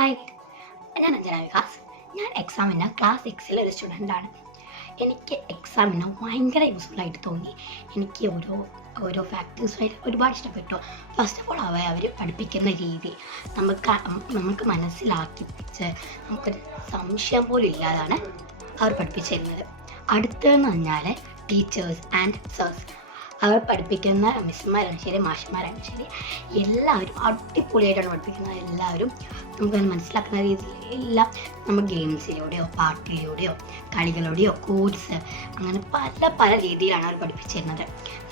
Hi, ഞാൻ അഞ്ജന വികാസ്. ഞാൻ എക്സാമിന് ക്ലാസ് 6 ഒരു സ്റ്റുഡൻ്റാണ്. എനിക്ക് എക്സാമിന് ഭയങ്കര യൂസ്ഫുൾ ആയിട്ട് തോന്നി. എനിക്ക് ഓരോ ഫാക്ടേഴ്സായിട്ട് ഒരുപാട് ഇഷ്ടപ്പെട്ടു. ഫസ്റ്റ് ഓഫ് ഓൾ അവർ പഠിപ്പിക്കുന്ന രീതി നമുക്ക് മനസ്സിലാക്കിപ്പിച്ച് നമുക്കൊരു സംശയം പോലും ഇല്ലാതാണ് അവർ പഠിപ്പിച്ചു തരുന്നത്. അടുത്തതെന്ന് പറഞ്ഞാൽ ടീച്ചേഴ്സ് ആൻഡ് സേഴ്സ്. അവർ പഠിപ്പിക്കുന്ന മിസ്സുമാരാണ് ശരി, മാഷന്മാരാണ് ശരി, എല്ലാവരും അടിപൊളിയായിട്ടാണ് പഠിപ്പിക്കുന്നത്. എല്ലാവരും നമുക്കത് മനസ്സിലാക്കുന്ന രീതിയിൽ എല്ലാം നമ്മൾ ഗെയിംസിലൂടെയോ പാട്ടിലൂടെയോ കളികളിലൂടെയോ കോഴ്സ് അങ്ങനെ പല രീതിയിലാണ് അവർ പഠിപ്പിച്ചു തരുന്നത്.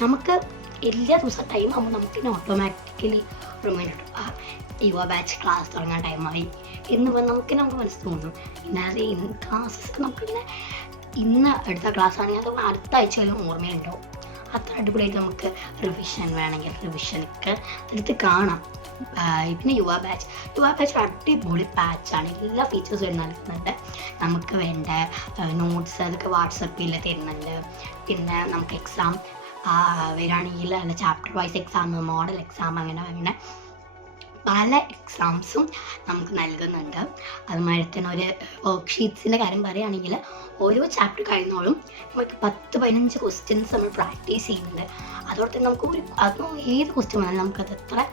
നമുക്ക് എല്ലാ ദിവസവും ടൈം ആകുമ്പോൾ നമുക്കിങ്ങനെ ഓട്ടോമാറ്റിക്കലി റിമൈൻഡ് കിട്ടും, യുവ ബാച്ച് ക്ലാസ് തുടങ്ങാൻ ടൈമായി എന്ന് പറഞ്ഞാൽ നമുക്ക് മനസ്സിൽ തോന്നും. പിന്നെ ക്ലാസ്സസ് നമുക്കിങ്ങനെ ഇന്ന് എടുത്ത ക്ലാസ് ആണെങ്കിൽ അത് അടുത്ത ആഴ്ചയിലും ഓർമ്മയുണ്ടാവും. അത്ര അടിപൊളിയായിട്ട് നമുക്ക് റിവിഷൻ വേണമെങ്കിൽ റിവിഷനൊക്കെ എടുത്ത് കാണാം. പിന്നെ യുവ ബാച്ച് അടിപൊളി ബാച്ചാണ്. എല്ലാ ഫീച്ചേഴ്സും നൽകുന്നുണ്ട്. നമുക്ക് വേണ്ട നോട്ട്സ് അതൊക്കെ വാട്സപ്പിൽ തരുന്നുണ്ട്. പിന്നെ നമുക്ക് എക്സാം വരികയാണെങ്കിൽ അല്ല chapter wise exam, model exam അങ്ങനെ പല എക്സാംസും നമുക്ക് നൽകുന്നുണ്ട്. അതുമാതിരി തന്നെ ഒരു വർക്ക്ഷീറ്റ്സിൻ്റെ കാര്യം പറയുകയാണെങ്കിൽ ഓരോ ചാപ്റ്റർ കഴിയുന്നോളും നമുക്ക് 10-15 ക്വസ്റ്റ്യൻസ് നമ്മൾ പ്രാക്ടീസ് ചെയ്യുന്നുണ്ട്. അതോടെ തന്നെ നമുക്ക് ഏത് ക്വസ്റ്റ്യൻ വന്നാലും നമുക്കത് എത്ര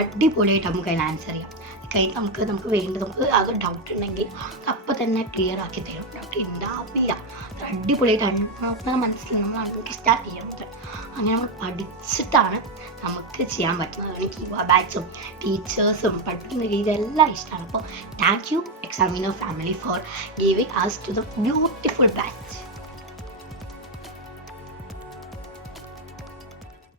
അടിപൊളിയായിട്ട് നമുക്ക് അതിന് ആൻസർ ചെയ്യാം. കഴിഞ്ഞ് നമുക്ക് വേണ്ടത് അത് ഡൗട്ട് ഉണ്ടെങ്കിൽ അപ്പം തന്നെ ക്ലിയർ ആക്കി തരും. ഡൗട്ട് ഉണ്ടാവില്ല, അത് അടിപൊളിയായിട്ടാണ് നമുക്ക് മനസ്സിൽ നമ്മൾ അണ്ടർസ്റ്റാൻഡ് ചെയ്യുന്നത്. അങ്ങനെ നമ്മൾ പഠിച്ചിട്ടാണ് നമുക്ക് ചെയ്യാൻ പറ്റുന്നത്. എനിക്ക് യുവ ബാച്ചും ടീച്ചേഴ്സും പഠിപ്പിക്കുന്ന രീതി എല്ലാം ഇഷ്ടമാണ്. അപ്പോൾ thank you examiner family for giving us to the beautiful batch.